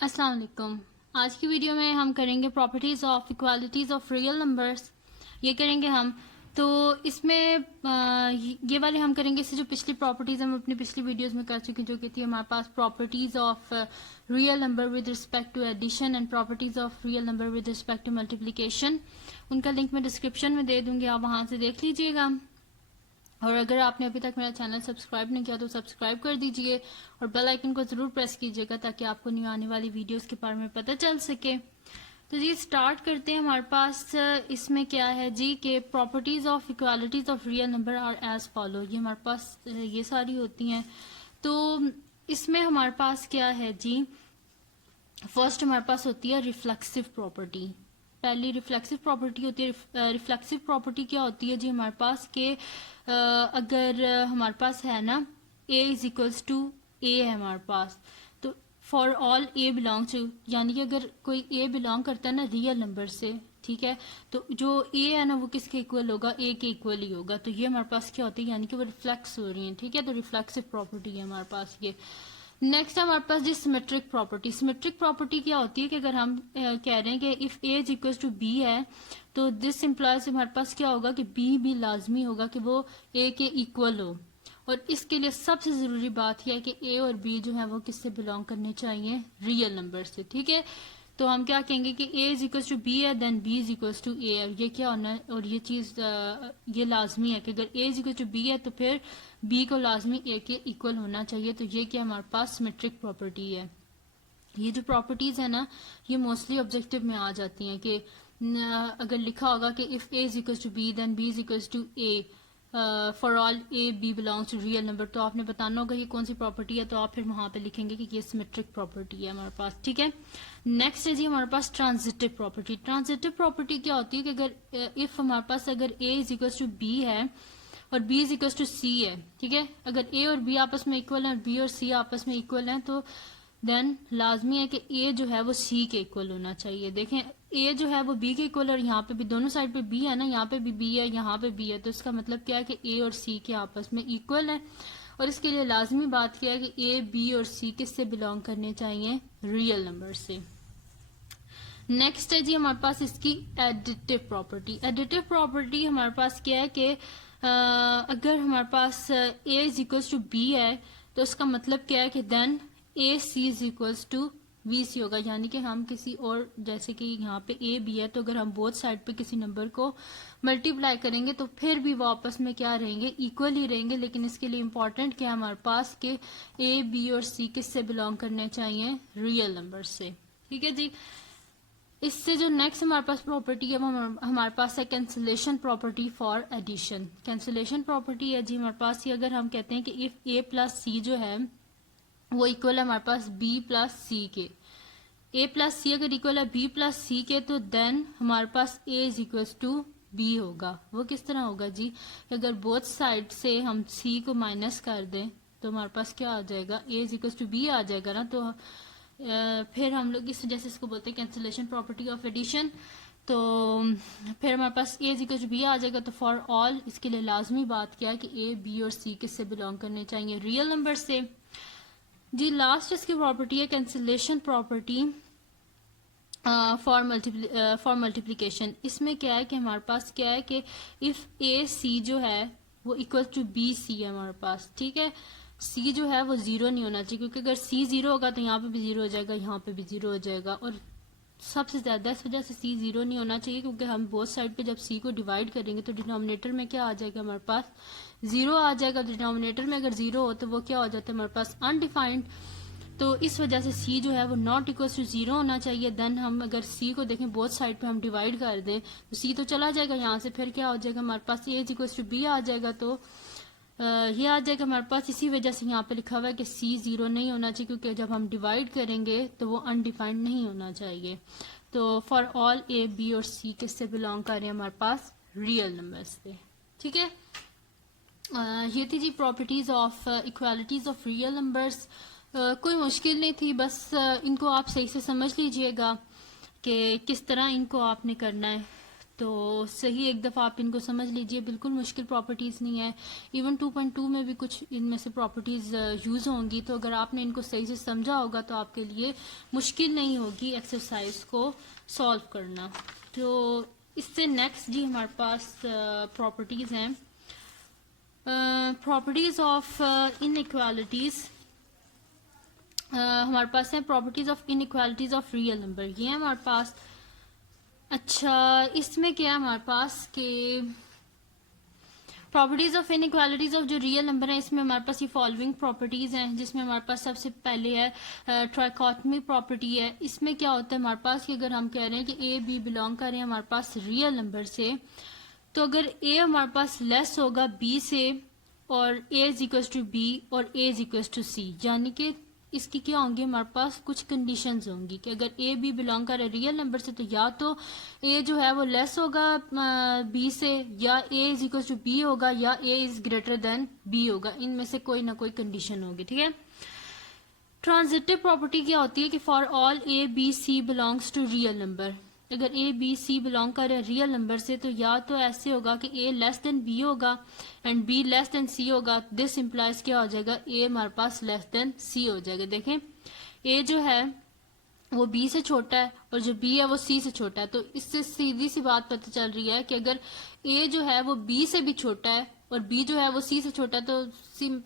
السلام علیکم. آج کی ویڈیو میں ہم کریں گے properties of equalities of real numbers. یہ کریں گے ہم. تو اس میں یہ والے ہم کریں گے. اس سے جو پچھلی پراپرٹیز ہم اپنی پچھلی ویڈیوز میں کر چکے جو کہ تھی ہمارے پاس properties of real number with respect to addition and properties of real number with respect to multiplication. ان کا لنک میں ڈسکرپشن میں دے دوں گی, آپ وہاں سے دیکھ لیجئے گا. اور اگر آپ نے ابھی تک میرا چینل سبسکرائب نہیں کیا تو سبسکرائب کر دیجئے اور بیل آئیکن کو ضرور پریس کیجئے گا تاکہ آپ کو نیو آنے والی ویڈیوز کے بارے میں پتہ چل سکے. تو جی سٹارٹ کرتے ہیں. ہمارے پاس اس میں کیا ہے جی کہ properties of equalities of real number are as follow. یہ ہمارے پاس یہ ساری ہوتی ہیں. تو اس میں ہمارے پاس کیا ہے جی, فرسٹ ہمارے پاس ہوتی ہے ریفلیکسو پراپرٹی. پہلی ریفلیکسو پراپرٹی ہوتی ہے. ریفلیکسو پراپرٹی کیا ہوتی ہے جی ہمارے پاس کہ اگر ہمارے پاس ہے نا A is equals to A ہے ہمارے پاس, تو for all A belong to, یعنی کہ اگر کوئی A بلانگ کرتا ہے نا ریئل نمبر سے, ٹھیک ہے, تو جو A ہے نا وہ کس کے ایکول ہوگا, A کے ایکول ہی ہوگا. تو یہ ہمارے پاس کیا ہوتی ہے, یعنی کہ وہ ریفلیکس ہو رہی ہیں, ٹھیک ہے. تو ریفلیکسو پراپرٹی ہے ہمارے پاس یہ. نیکسٹ ہمارے پاس جی سیمیٹرک پراپرٹی. سیمیٹرک پراپرٹی کیا ہوتی ہے کہ اگر ہم کہہ رہے ہیں کہ if A is equals to B ہے تو دس امپلائز ہمارے پاس کیا ہوگا کہ B بھی لازمی ہوگا کہ وہ A کے ایکول ہو. اور اس کے لیے سب سے ضروری بات یہ ہے کہ A اور B جو ہے وہ کس سے بلانگ کرنے چاہیے, ریئل نمبر سے, ٹھیک ہے. تو ہم کیا کہیں گے کہ A is equals to B ہے then B is equals to A ہے. یہ کیا ہونا ہے, اور یہ چیز یہ لازمی ہے کہ اگر A is equals to B ہے تو پھر B کو لازمی A کے ایکول ہونا چاہیے. تو یہ کیا ہمارے پاس سیمیٹرک پراپرٹی ہے. یہ جو پراپرٹیز ہیں نا یہ موسٹلی آبجیکٹو میں آ جاتی ہیں کہ اگر لکھا ہوگا کہ if A is equals to B then B is equals to A for all A B belongs to real number. تو آپ نے بتانا ہوگا یہ کون سی پراپرٹی ہے, تو آپ پھر وہاں پہ لکھیں گے کہ یہ سیمیٹرک پراپرٹی ہے ہمارے پاس, ٹھیک ہے. نیکسٹ ہے جی ہمارے پاس ٹرانزٹیو پراپرٹی. ٹرانزٹیو پراپرٹی کیا ہوتی ہے کہ اگر اف ہمارے پاس اگر A is equals to B ہے اور B is equals to C ہے, ٹھیک ہے, اگر A اور B آپس میں اکول ہیں اور B اور C آپس میں اکول ہیں تو دین لازمی ہے کہ A جو ہے وہ C کے اکول ہونا چاہیے. دیکھیں A جو ہے وہ B کے اکول, اور یہاں پہ بھی دونوں سائڈ پہ B ہے نا, یہاں پہ بھی B ہے یہاں پہ B ہے, تو اس کا مطلب کیا ہے کہ A اور C کے آپس میں اکول ہے. اور اس کے لیے لازمی بات کیا ہے کہ A B اور C کس سے بلانگ کرنے چاہیے, ریئل نمبر سے. نیکسٹ ہے جی ہمارے پاس اس کی ایڈیٹیو پراپرٹی. ایڈیٹیو پراپرٹی ہمارے پاس کیا ہے کہ اگر ہمارے پاس A is equals to B ہے تو اس کا مطلب کیا ہے کہ then A C is equals to B C ہوگا. یعنی کہ ہم کسی اور, جیسے کہ یہاں پہ A B ہے, تو اگر ہم بوتھ سائڈ پہ کسی نمبر کو ملٹیپلائی کریں گے تو پھر بھی وہ آپس میں کیا رہیں گے, ایکول ہی رہیں گے. لیکن اس کے لیے امپورٹنٹ کیا ہے ہمارے پاس کہ A B اور C کس سے بلانگ کرنے چاہیے, ریئل نمبر سے, ٹھیک ہے جی. اس سے جو نیکسٹ ہمارے پاس پراپرٹی ہے وہ ہمارے پاس ہے cancellation property for addition. Cancellation property ہے جی ہمارے پاس یہ, اگر ہم کہتے ہیں کہ اف A پلس C جو ہے وہ اکول ہے ہمارے پاس B پلس C کے, A پلس C اگر اکول ہے B پلس C کے, تو دین ہمارے پاس A is equals to B ہوگا. وہ کس طرح ہوگا جی, اگر بوتھ سائڈ سے ہم C کو مائنس کر دیں تو ہمارے پاس کیا آ جائے گا, A is equals to B آ جائے گا نا. تو پھر ہم لوگ اس جیسے اس کو بولتے ہیں کینسلیشن پراپرٹی آف ایڈیشن. تو پھر ہمارے پاس A is equals to B آ جائے گا. تو فار آل اس کے لیے لازمی بات کیا ہے کہ A B اور C کس سے بلانگ کرنے چاہیے, ریئل نمبر سے. جی لاسٹ اس کی پراپرٹی ہے کینسلیشن پراپرٹی فار ملٹیپلیکیشن. اس میں کیا ہے کہ ہمارے پاس کیا ہے کہ اف A C جو ہے وہ اکول ٹو B C ہے ہمارے پاس, ٹھیک ہے. C جو ہے وہ زیرو نہیں ہونا چاہیے, کیونکہ اگر C زیرو ہوگا تو یہاں پہ بھی زیرو ہو جائے گا, یہاں پہ بھی زیرو ہو جائے گا. اور سب سے زیادہ اس وجہ سے C زیرو نہیں ہونا چاہیے کیونکہ ہم بہت سائڈ پہ جب C کو ڈیوائڈ کریں گے تو ڈینومینیٹر میں کیا آ جائے گا, ہمارے پاس زیرو آ جائے گا. ڈینومینیٹر میں اگر زیرو ہو تو وہ کیا ہو جاتا ہے ہمارے پاس انڈیفائنڈ. تو اس وجہ سے C جو ہے وہ ناٹ اکولس ٹو زیرو ہونا چاہیے. دین ہم اگر C کو دیکھیں بہت سائڈ پہ ہم ڈیوائڈ کر دیں تو C تو چلا جائے گا یہاں سے, پھر کیا ہو جائے گا ہمارے پاس A is equals to B آ جائے گا. تو یہ آ جائے گا ہمارے پاس. اسی وجہ سے یہاں پہ لکھا ہوا ہے کہ C زیرو نہیں ہونا چاہیے, کیونکہ جب ہم ڈیوائڈ کریں گے تو وہ انڈیفائنڈ نہیں ہونا چاہیے. تو فار آل A B اور C کس سے بلانگ کر رہے ہیں ہمارے پاس, ریئل نمبر سے, ٹھیک ہے. یہ تھی جی properties of equalities of real numbers. کوئی مشکل نہیں تھی, بس ان کو آپ صحیح سے سمجھ لیجئے گا کہ کس طرح ان کو آپ نے کرنا ہے. تو صحیح ایک دفعہ آپ ان کو سمجھ لیجئے, بالکل مشکل پراپرٹیز نہیں ہے. ایون 2.2 میں بھی کچھ ان میں سے پراپرٹیز یوز ہوں گی, تو اگر آپ نے ان کو صحیح سے سمجھا ہوگا تو آپ کے لیے مشکل نہیں ہوگی ایکسرسائز کو سالو کرنا. تو اس سے نیکسٹ جی ہمارے پاس پراپرٹیز ہیں, پراپرٹیز آف انیکوالٹیز. ہمارے پاس ہیں properties of inequalities of real number, یہ ہے ہمارے پاس. اچھا, اس میں کیا ہے ہمارے پاس کہ پراپرٹیز آف انیکوالٹیز آف جو ریئل نمبر ہیں, اس میں ہمارے پاس یہ فالوئنگ پراپرٹیز ہیں, جس میں ہمارے پاس سب سے پہلے ہے ٹرائکوٹمی پراپرٹی ہے. اس میں کیا ہوتا ہے ہمارے پاس کہ اگر ہم کہہ رہے ہیں کہ اے بی بلانگ کر رہے ہیں ہمارے پاس ریئل نمبر سے, تو اگر اے ہمارے پاس لیس ہوگا بی سے, اور اے از اکوز ٹو بی اور اے از اکوز ٹو سی, یعنی کہ اس کی کیا ہوں گی ہمارے پاس کچھ کنڈیشنز ہوں گی کہ اگر اے بی بلانگ کر رہے ریئل نمبر سے تو یا تو اے جو ہے وہ لیس ہوگا بی سے, یا اے از اکوز ٹو بی ہوگا, یا اے از گریٹر دین بی ہوگا. ان میں سے کوئی نہ کوئی کنڈیشن ہوگی. ٹھیک ہے. ٹرانزٹیو پراپرٹی کیا ہوتی ہے کہ for all A B C belongs to real number, اگر اے بی سی بلانگ کر رہے ریئل نمبر سے تو یا تو ایسے ہوگا کہ اے لیس دین بی ہوگا اینڈ بی لیس دین سی ہوگا. دس امپلائز کیا ہو جائے گا, اے ہمارے پاس لیس دین سی ہو جائے گا. دیکھیں اے جو ہے وہ بی سے چھوٹا ہے اور جو بی ہے وہ سی سے چھوٹا ہے, تو اس سے سیدھی سی بات پتہ چل رہی ہے کہ اگر اے جو ہے وہ بی سے بھی چھوٹا ہے اور بی جو ہے وہ سی سے چھوٹا ہے, تو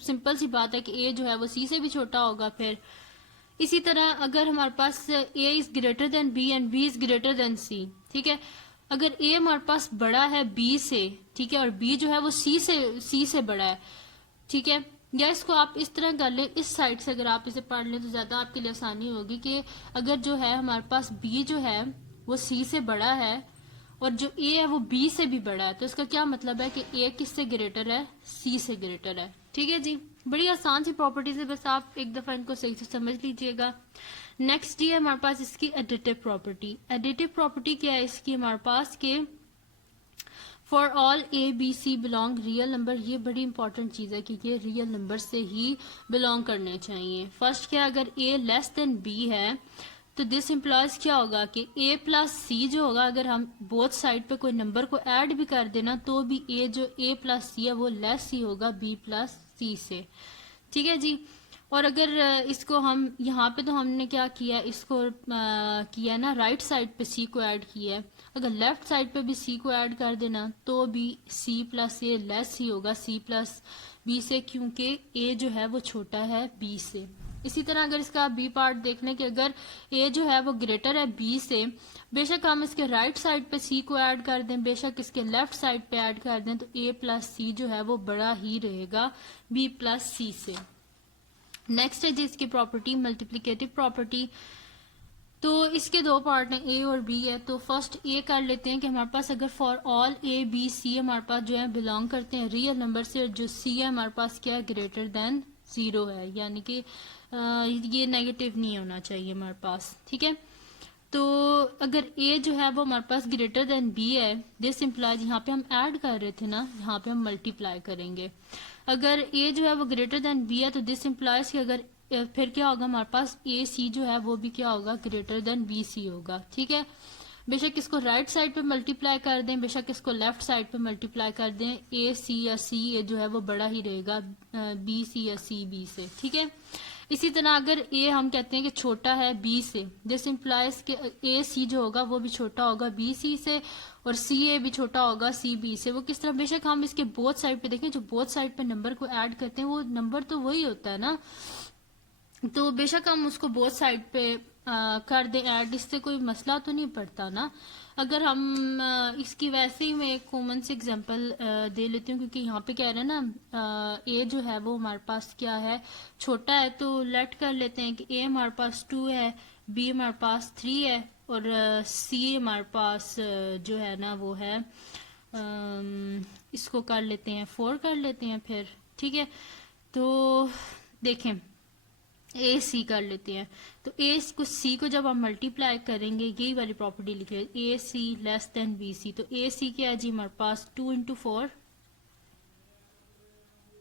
سمپل سی بات ہے کہ اے جو ہے وہ سی سے بھی چھوٹا ہوگا. پھر اسی طرح اگر ہمارے پاس A is greater than B and B is greater than C, ٹھیک ہے, اگر اے ہمارے پاس بڑا ہے بی سے, ٹھیک ہے, اور بی جو ہے وہ سی سے بڑا ہے, ٹھیک ہے, یا اس کو آپ اس طرح کر لیں, اس سائڈ سے اگر آپ اسے پڑھ لیں تو زیادہ آپ کے لیے آسانی ہوگی کہ اگر جو ہے ہمارے پاس بی جو ہے وہ سی سے بڑا ہے اور جو اے ہے وہ بی سے بھی بڑا ہے, تو اس کا کیا مطلب ہے کہ اے کس سے گریٹر ہے, سی سے گریٹر ہے. ٹھیک ہے جی, بڑی آسان سی پراپرٹیز ہے, بس آپ ایک دفعہ ان کو صحیح سے سمجھ لیجئے گا. نیکسٹ یہ ہے ہمارے پاس اس کی ایڈیٹو پراپرٹی. ایڈیٹو پراپرٹی کیا ہے اس کی ہمارے پاس کہ for all A B C belong real number. یہ بڑی امپورٹنٹ چیز ہے کیونکہ یہ ریئل نمبر سے ہی بلانگ کرنے چاہیے. فرسٹ کیا, اگر اے لیس دین بی ہے تو دس امپلائز کیا ہوگا کہ اے پلس سی جو ہوگا, اگر ہم بوتھ سائڈ پہ کوئی نمبر کو ایڈ بھی کر دینا تو بھی اے جو اے پلس سی ہے وہ لیس ہی ہوگا بی پلس سی سے. ٹھیک ہے جی. اور اگر اس کو ہم یہاں پہ تو ہم نے کیا کیا, اس کو کیا نا رائٹ سائڈ پہ سی کو ایڈ کیا ہے, اگر لیفٹ سائڈ پہ بھی سی کو ایڈ کر دینا تو بھی سی پلس اے لیس ہی ہوگا سی پلس بی سے, کیونکہ اے جو ہے وہ چھوٹا ہے بی سے. اسی طرح اگر اس کا بی پارٹ دیکھ لیں کہ اگر اے جو ہے وہ گریٹر ہے بی سے, بے شک ہم اس کے رائٹ سائڈ پہ سی کو ایڈ کر دیں, بے شک اس کے لیفٹ سائڈ پہ ایڈ کر دیں, تو اے پلس سی جو ہے وہ بڑا ہی رہے گا بی پلس سی سے. نیکسٹ ہے جی اس کی پراپرٹی ملٹیپلیکیٹو پراپرٹی. تو اس کے دو پارٹ ہیں, اے اور بی ہے. تو فرسٹ اے کر لیتے ہیں کہ ہمارے پاس اگر فار آل اے بی سی ہمارے پاس جو ہے بلانگ کرتے ہیں ریئل نمبر سے, اور جو سی ہے ہمارے پاس کیا ہے گریٹر دین زیرو ہے, یعنی کہ یہ نیگیٹو نہیں ہونا چاہیے ہمارے پاس. ٹھیک ہے. تو اگر اے جو ہے وہ ہمارے پاس گریٹر دین بی ہے, دس امپلائز, یہاں پہ ہم ایڈ کر رہے تھے نا, یہاں پہ ہم ملٹی پلائی کریں گے. اگر اے جو ہے وہ گریٹر دین بی ہے تو دس امپلائز کہ اگر پھر کیا ہوگا ہمارے پاس اے سی جو ہے وہ بھی کیا ہوگا گریٹر دین بی سی ہوگا. ٹھیک ہے. بے شک اس کو رائٹ سائڈ پہ ملٹی پلائی کر دیں, بے شک اس کو لیفٹ سائڈ پہ ملٹی پلائی کر دیں, اے سی یا سی اے جو ہے وہ بڑا ہی رہے گا بی سی یا سی بی سے. ٹھیک ہے. اسی طرح اگر اے ہم کہتے ہیں کہ چھوٹا ہے بی سے, دس امپلائز کہ اے سی جو ہوگا وہ بھی چھوٹا ہوگا بی سی سے, اور سی اے بھی چھوٹا ہوگا سی بی سے. وہ کس طرح, بے شک ہم اس کے بوتھ سائڈ پہ دیکھیں, جو بوتھ سائڈ پہ نمبر کو ایڈ کرتے ہیں وہ نمبر تو وہی ہوتا ہے نا, تو بے شک ہم اس کو بوتھ سائڈ پہ کر دیں ایڈ, اس سے کوئی مسئلہ تو نہیں پڑتا نا. اگر ہم اس کی ویسے ہی میں ایک کامن سی ایگزامپل دے لیتی ہوں, کیونکہ یہاں پہ کہہ رہے ہیں نا اے جو ہے وہ ہمارے پاس کیا ہے چھوٹا ہے, تو لیٹ کر لیتے ہیں کہ اے ہمارے پاس 2 ہے, بی ہمارے پاس 3 ہے, اور سی ہمارے پاس جو ہے نا وہ ہے اس کو کر لیتے ہیں 4 کر لیتے ہیں پھر. ٹھیک ہے. تو دیکھیں اے سی کر لیتے ہیں, تو اے کو سی کو جب ہم ملٹی پلائی کریں گے, یہی والی پراپرٹی لکھے اے سی لیس دین بی سی, تو اے سی کیا ہے جی ہمارے پاس 2 into 4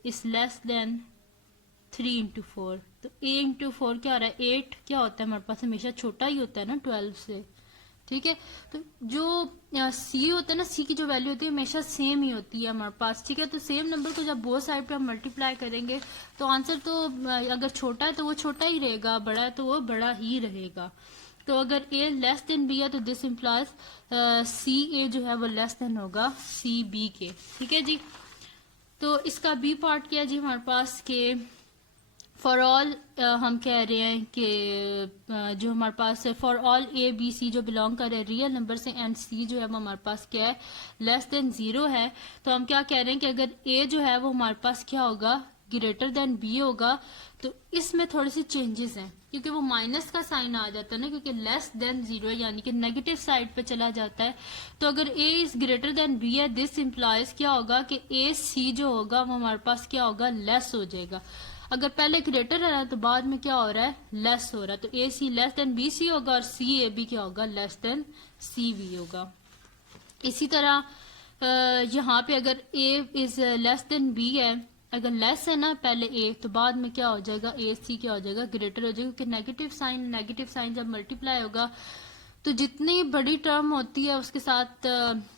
is less then 3 into 4. تو اے into 4 کیا ہو رہا ہے 8, کیا ہوتا ہے ہمارے پاس ہمیشہ چھوٹا ہی ہوتا ہے نا 12 سے, ٹھیک ہے. تو جو سی ہوتا ہے نا, سی کی جو ویلیو ہوتی ہے ہمیشہ سیم ہی ہوتی ہے ہمارے پاس. ٹھیک ہے, تو سیم نمبر کو جب بہت سائڈ پہ ہم ملٹیپلائی کریں گے تو آنسر تو اگر چھوٹا ہے تو وہ چھوٹا ہی رہے گا, بڑا ہے تو وہ بڑا ہی رہے گا. تو اگر اے لیس دین بی ہے تو دس امپلائز سی اے جو ہے وہ لیس دین ہوگا سی بی کے. ٹھیک ہے جی. تو اس کا بی پارٹ کیا جی ہمارے پاس کہ فار آل ہم کہہ رہے ہیں کہ جو ہمارے پاس فار آل اے بی سی جو بلانگ کر رہے ہیں ریئل نمبر سے اینڈ سی جو ہے وہ ہمارے پاس کیا ہے لیس دین 0 ہے. تو ہم کیا کہہ رہے ہیں کہ اگر اے جو ہے وہ ہمارے پاس کیا ہوگا گریٹر دین بی ہوگا. تو اس میں تھوڑی سی چینجز ہیں کیونکہ وہ مائنس کا سائن آ جاتا ہے نا, کیونکہ لیس دین 0 ہے یعنی کہ نیگیٹو سائڈ پہ چلا جاتا ہے. تو اگر اے از گریٹر دین بی ہے دس امپلائز کیا ہوگا کہ اے سی جو ہوگا وہ ہمارے پاس کیا ہوگا لیس ہو جائے گا. اگر پہلے گریٹر رہا ہے تو بعد میں کیا ہو رہا ہے لیس ہو رہا ہے. تو اے سی لیس دین بی سی ہوگا اور سی اے بی کیا ہوگا لیس دین سی بی ہوگا. اسی طرح یہاں پہ اگر اے از لیس دین بی ہے, اگر لیس ہے نا پہلے اے تو بعد میں کیا ہو جائے گا اے سی کیا ہو جائے گا گریٹر ہو جائے گا, کیونکہ نیگیٹو سائن جب ملٹیپلائی ہوگا تو جتنی بڑی ٹرم ہوتی ہے اس کے ساتھ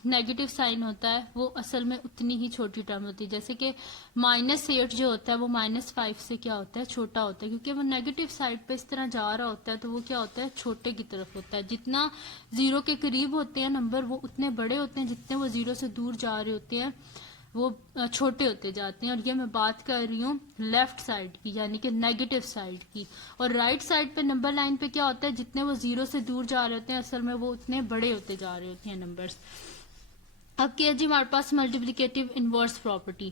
نیگیٹو سائن ہوتا ہے وہ اصل میں اتنی ہی چھوٹی ٹرم ہوتی ہے. جیسے کہ -8 جو ہوتا ہے وہ -5 سے کیا ہوتا ہے چھوٹا ہوتا ہے, کیونکہ وہ نیگیٹو سائڈ پہ اس طرح جا رہا ہوتا ہے تو وہ کیا ہوتا ہے چھوٹے کی طرف ہوتا ہے. جتنا 0 کے قریب ہوتے ہیں نمبر وہ اتنے بڑے ہوتے ہیں, جتنے وہ 0 سے دور جا رہے ہوتے ہیں وہ چھوٹے ہوتے جاتے ہیں. اور یہ میں بات کر رہی ہوں لیفٹ سائڈ کی یعنی کہ نیگیٹو سائڈ کی. اور رائٹ سائڈ پہ نمبر لائن پہ کیا ہوتا ہے جتنے وہ 0 سے دور جا رہے ہوتے ہیں اصل میں وہ اتنے بڑے ہوتے جا رہے ہوتے ہیں نمبرز. اب کیا جی ہمارے پاس ملٹیپلیکیٹو انورس پراپرٹی.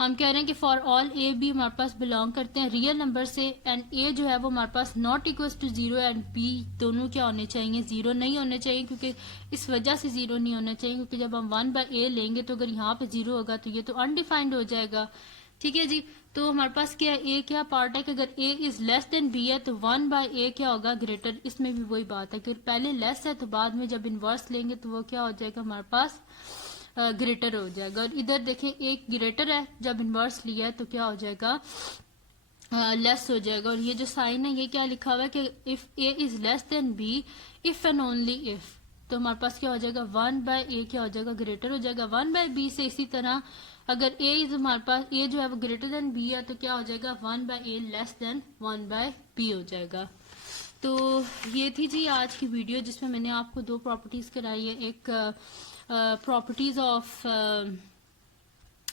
ہم کہہ رہے ہیں کہ فار آل اے بی ہمارے پاس بلانگ کرتے ہیں ریئل نمبر سے اینڈ اے جو ہے وہ ہمارے پاس not equals to 0 and B دونوں کیا ہونے چاہیے 0 نہیں ہونے چاہیے, کیونکہ اس وجہ سے 0 نہیں ہونا چاہیے کیونکہ جب ہم 1/a لیں گے تو اگر یہاں پہ 0 ہوگا تو یہ تو انڈیفائنڈ ہو جائے گا. ٹھیک ہے جی. تو ہمارے پاس کیا اے کیا پارٹ ہے کہ اگر اے از لیس دین بی ہے تو 1/a کیا ہوگا گریٹر. اس میں بھی وہی بات ہے کہ پہلے لیس ہے تو بعد میں جب انورس لیں گے تو وہ کیا ہو جائے گا ہمارے پاس گریٹر ہو جائے گا. اور ادھر دیکھیں ایک گریٹر ہے جب انورس لیا ہے تو کیا ہو جائے گا لیس ہو جائے گا. اور یہ جو سائن ہے یہ کیا لکھا ہوا ہے کہ if A is less than B if and only if, تو ہمارے پاس کیا ہو جائے گا 1/a کیا ہو جائے گا گریٹر ہو جائے گا 1/b سے. اسی طرح اگر اے از ہمارے پاس اے جو ہے وہ گریٹر دین بی ہے تو کیا ہو جائے گا 1/a لیس دین 1/b ہو جائے گا. تو یہ تھی جی آج کی ویڈیو جس میں نے آپ کو 2 پراپرٹیز کرائی ہے. ایک پراپرٹیز آف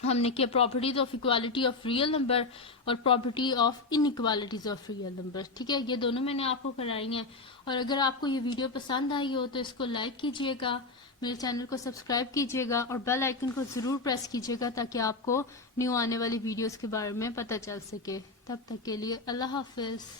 ہم نے کیا properties of equality of real number اور property of inequalities of real number. ٹھیک ہے, یہ دونوں میں نے آپ کو کرائی ہیں. اور اگر آپ کو یہ ویڈیو پسند آئی ہو تو اس کو لائک کیجئے گا, میرے چینل کو سبسکرائب کیجئے گا اور بیل آئیکن کو ضرور پریس کیجئے گا تاکہ آپ کو نیو آنے والی ویڈیوز کے بارے میں پتہ چل سکے. تب تک کے لیے اللہ حافظ.